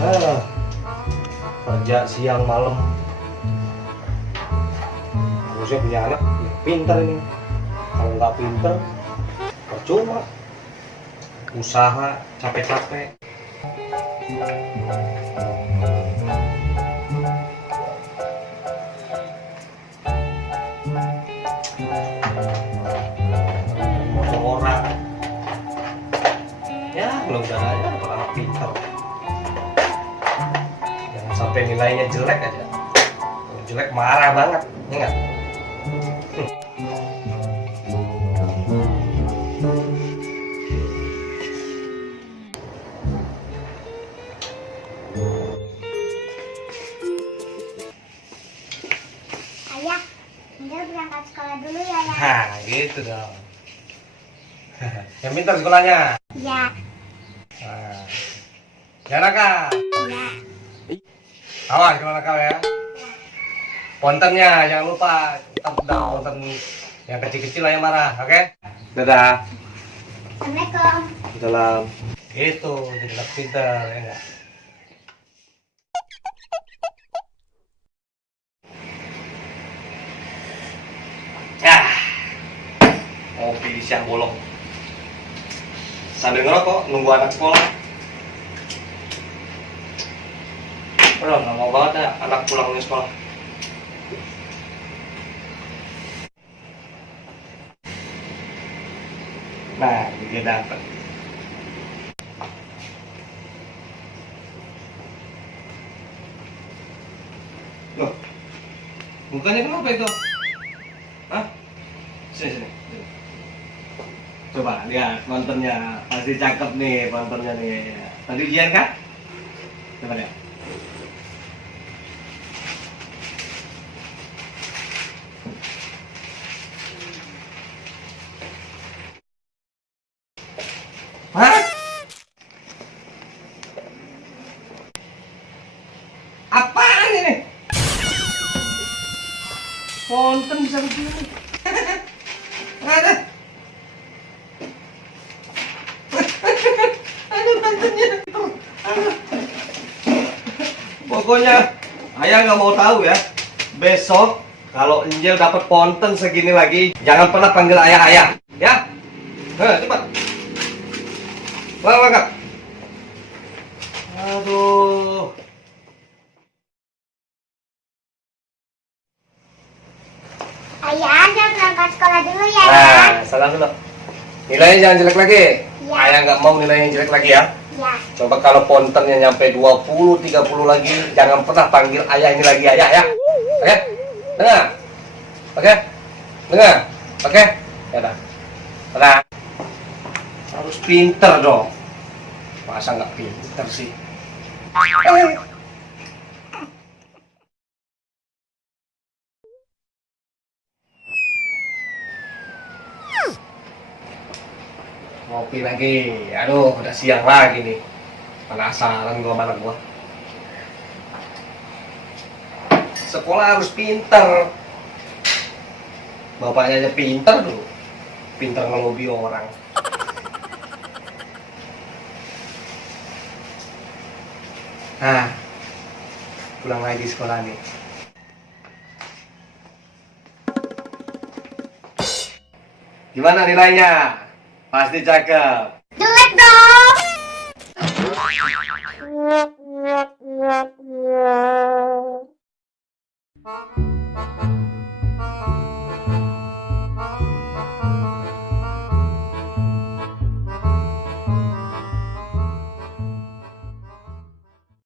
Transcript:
Ah, kerja siang malam. Harusnya punya anak ya pinter ini. Kalau nggak pinter, percuma. Usaha capek-capek. Motong orang. Ya, mudah-mudahan aja dapat anak pinter. Jangan sampai nilainya jelek aja. Kalau jelek marah banget, ya nggak? Ayah, Angel berangkat sekolah dulu ya, ya. Nah, gitu dong. Yang pintar sekolahnya. Ya, Nah, ya nakal. ya. Awas kalau nakal ya. Pontennya jangan lupa. Tetap ponten yang kecil-kecil lah yang marah, oke? Dadah. Assalamualaikum. Dalam. Gitu, jadi anak pintar ya enggak? Ah, ngopi di siang bolong. Sambil ngerokok, nunggu anak sekolah. Udah, nggak mau banget ya anak pulang dari sekolah. Nah, dia dapat. Loh, mukanya kenapa itu? Hah? Sini, sini. Coba lihat kontennya, pasti cakep nih kontennya nih. Tadi ujian kan? Coba lihat. Hah? Apaan ini? Konten bisa begini. Ada. Ada kontennya. Pokoknya ayah nggak mau tahu ya. Besok kalau Angel dapat konten segini lagi, jangan pernah panggil ayah-ayah, ya? Cepat. Wah, Kak. Aduh. Ayah, Angel berangkat sekolah dulu ya, ya. Nah, salam dulu. Nilainya jangan jelek lagi. Ya. Ayah nggak mau nilainya jelek lagi ya. Ya, Coba kalau pontennya nyampe 20, 30 lagi, jangan pernah panggil ayah ini lagi ayah ya. Oke? Dengar? Oke? Dengar? Oke? Ya dah. Dadah. Harus pinter dong. Masa nggak pinter sih? Ngopi lagi. Aduh, udah siang lagi nih. Penasaran gua sama anak gua. Sekolah harus pinter. Bapaknya aja pinter dulu. Pinter ngelobi orang. Nah, pulang lagi sekolah nih. Gimana nilainya? Pasti cakep. jelek dong.